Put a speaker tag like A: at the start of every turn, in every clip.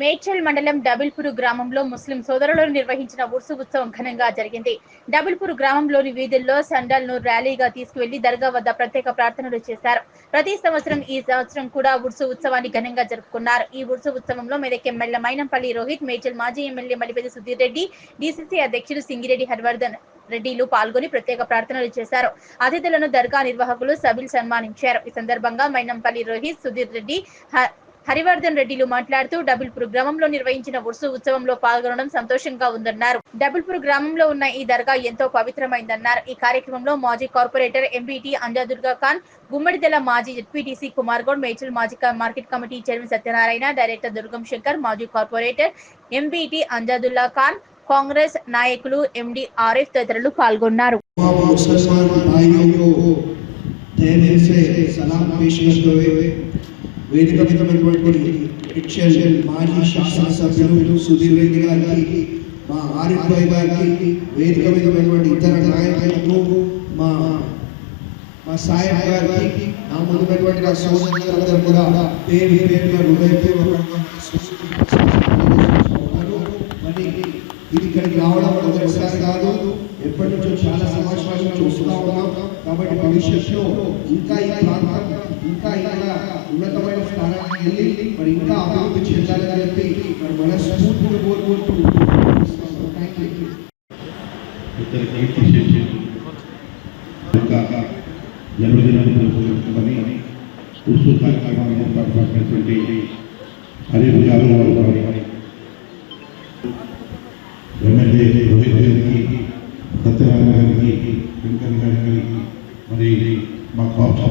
A: మేడ్చల్ మండలం డబిల్పూర్ గ్రామంలో ముస్లిం సోదరులు నిర్వహించిన ఉర్సు ఉత్సవం ఘనంగా జరిగింది. డబిల్పూర్ గ్రామంలోని వీధుల్లో సండాల్ను ర్యాలీగా తీసుకువెళ్ళి దర్గా వద్ద ప్రత్యేక ప్రార్థనలు చేశారు. ప్రతి సంవత్సరం ఈ సంవత్సరం కూడా ఉర్సు ఉత్సవాన్ని ఘనంగా జరుపుకున్నారు. ఈ ఉర్సు ఉత్సవంలో మెదక్ ఎమ్మెల్యే మైనంపల్లి రోహిత్ మేడ్చల్ మాజీ ఎమ్మెల్యే మలిపేది సుధీర్ రెడ్డి డిసిసి అధ్యక్షుడు సింగిరెడ్డి హర్వర్ధన్ రెడ్డిలు పాల్గొని ప్రత్యేక ప్రార్థనలు చేశారు. అతిథులను దర్గా నిర్వాహకులు సబిల్ సన్మానించారు. ఈ సందర్భంగా మైనంపల్లి రోహిత్ సుధీర్ రెడ్డి హరివర్ధన్ రెడ్డిలు మాట్లాడుతూ డబుల్పూర్ గ్రామంలో నిర్వహించిన ఉర్సు ఉత్సవంలో పాల్గొనడం సంతోషంగా ఉందన్నారు డబుల్పూర్ గ్రామంలో ఉన్న ఈ దర్గా ఎంతో పవిత్రమైందన్నారు ఈ కార్యక్రమంలో మాజీ కార్పొరేటర్ ఎంపీటీ అంజాదుర్గా ఖాన్ గుమ్మడిదల మాజీ జెడ్పీటీసీ కుమార్ గౌడ్ మేడ్చల్ మాజీ క- market committee chairman Satyanarayana director Durgam Shankar మాజీ కార్పొరేటర్ ఎంపీటీ అంజాదుల్లా ఖాన్ కాంగ్రెస్ నాయకులు ఎండి ఆరిఫ్ తదితరులు పాల్గొన్నారు
B: तमाम मुसलमान भाइयों को तहे दिल से सलाम पेश करते हुए వేదిక మీద ఉన్నటువంటి ఇచ్చల్ మాజీ శాసనసభ్యులు సుధీర్ రెడ్డి గారికి మా ఆరిఫ్ భాయ్ గారికి వేదిక మీద ఉన్నటువంటి ఇతర నాయకులకు మా మా సాయం గారికి నా ముందు ఉన్నటువంటి నా సోదరులందరూ కూడా పేరు పేరుగా హృదయపూర్వకంగా మరి ఇది ఇక్కడికి రావడం మొదటిసారి కాదు ఎప్పటి నుంచో చాలా సంవత్సరాల చూస్తూ ఉన్నాం. కాబట్టి భవిష్యత్తులో ఇంకా ఈ ప్రాంతం ఇంకా ఇలా స్థానానికి వెళ్ళి మరి ఇంకా అభివృద్ధి చెందాలని చెప్పి మరి మనస్ఫూర్తిగా కోరుకుంటూ థ్యాంక్ యూ
C: ఇతర కీర్తి చేసి యొక్క జన్మదినాన్ని జరుపుకుంటున్నామని ఉర్సు కార్యక్రమాన్ని ఏర్పాటు చేసినటువంటి హరీష్ యాదవ్ గారు గారి ఎమ్మెల్యే రోహిత్ గారికి సత్యనారాయణ గారికి వెంకన్న గారికి మరి మా కాప్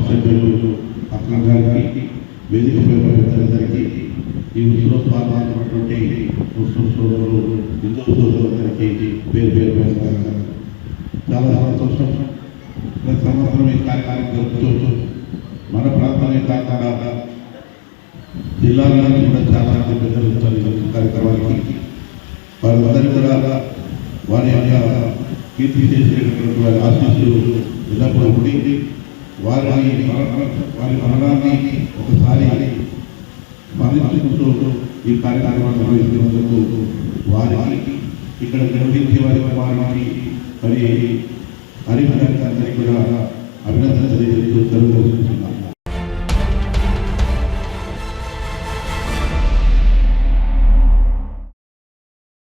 C: సభ్యులు అక్క వేదిక పెద్దలందరికీ ఈ ఉత్సవ పాల్గొన్నటువంటి ముస్లిం సోదరులు హిందూ సోదరులందరికీ పేరు పేరు పేరు చాలా సంతోషం. ప్రతి సంవత్సరం ఈ కార్యక్రమం జరుపుతూ మన ప్రాంతమే కాకుండా జిల్లాల నుంచి కూడా చాలా మంది పెద్దలు వచ్చారు ఈ కార్యక్రమానికి వారందరూ కూడా వారి యొక్క కీర్తి చేసేటటువంటి వారి ఆశీస్సులు ఎల్లప్పుడూ ఉండి వారిని వారి మరణాన్ని ఒకసారి మరణించుకుంటూ ఈ కార్యక్రమాన్ని నిర్వహిస్తున్నందుకు వారికి ఇక్కడ నిర్వహించే వారి వారికి మరి హరిహరానికి అందరికీ కూడా అభినందన తెలియజేస్తూ